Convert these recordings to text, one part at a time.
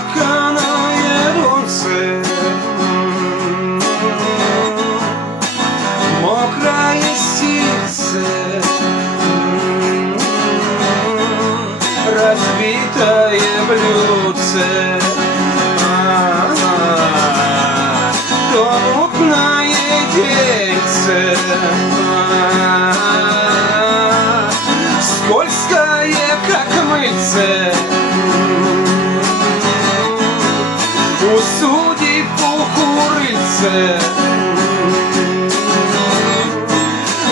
заплаканное солнце, мокрое сердце, разбитое блюдце, то мутное дельце, скользкое, как мыльце. У судей пухурыльце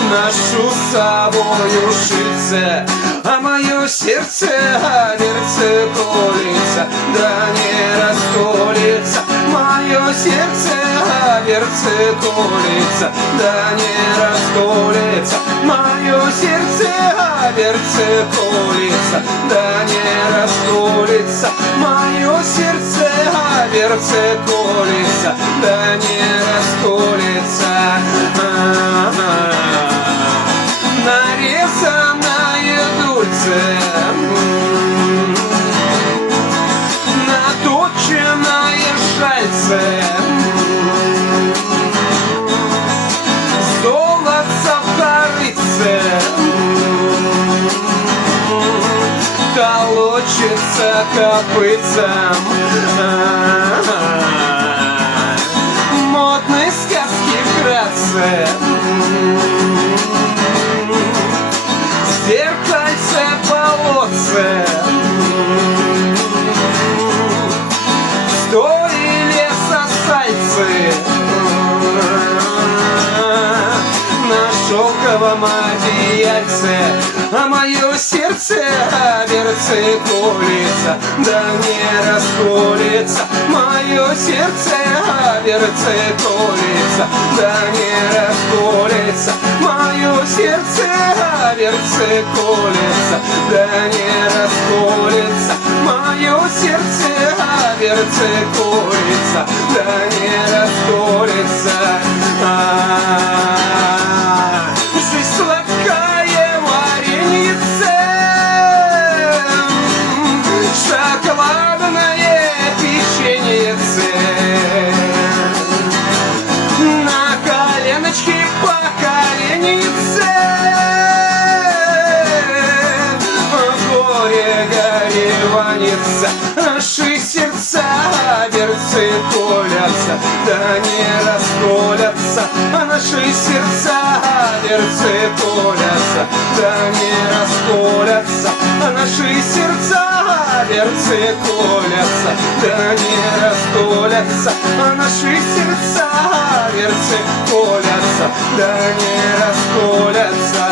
ношу с собою шильце, а мое сердце верце колется, да не расколется. Мое сердце верце колется, да не расколется. Мое сердце верце колется, да не расколется. Мое сердце верце колется, да не расколется. Нарезанное дульце, наточенное шальце, золотце в корыце, толочится копытцем. Модной сказки вкратце, зеркальце полотце, стоили сосальцы на шелковом одеяльце, а мое сердце верце колется, да не расколется. Мое сердце верце колется, да не расколется. Мое сердце верце колется, да не расколется. Мое сердце верце колется, да не расколется. Жизнь сладкая варенице, шоколадное печеньице, на коленочке по коленице, горе гореваница. Наши сердца верцы колятся, да не расколятся. А наши сердца верцы колятся, да не расколятся. А наши сердца верцы колятся, да не расколятся. А наши сердца верцы колятся, да не расколятся.